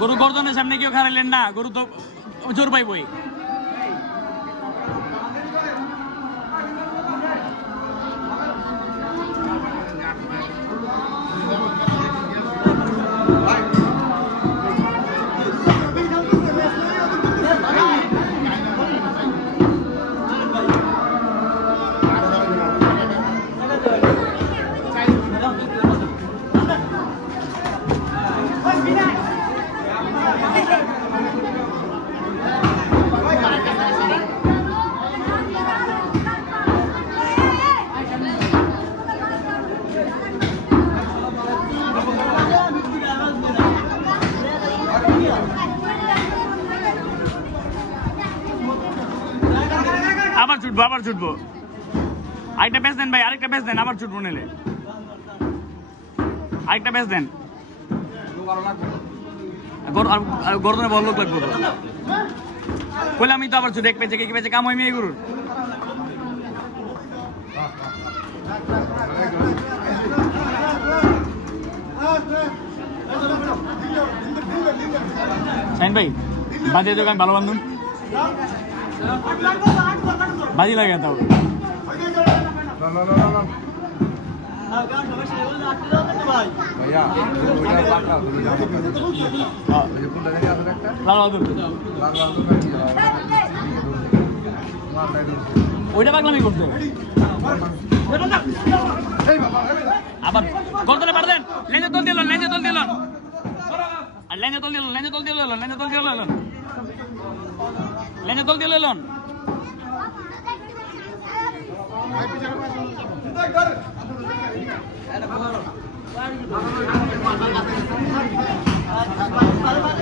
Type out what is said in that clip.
গরু গর্দনের সামনে কেউ খারাইলেন না, গরু তো জোর পাইবই। আবার ছুটবো আরেকটা ব্যাচ দেন ভাই, আরেকটা ব্যাচ দেন, আবার ছুটবো নিলে আরেকটা ব্যাচ দেন। গর্দনে বড় লোক লাগবো তো বলে আমি তো আবার ছুট এক পেয়েছে কি পেয়েছে কাম হইমি গরুর। সাইন ভাই বাজিয়ে দেবো আমি ভালো বান্ধব বাজি লাগে তাও ওইটা পাগলামি করতে আবার গর্দনে পার দেন, লেঞ্জে তোল দিল লেঞ্জে তোল দিল আর লেঞ্জে তোল দিল লেঞ্জে তোল দিল লেঞ্জে তোল দিল লেঞ্জে তোল দিল Hadi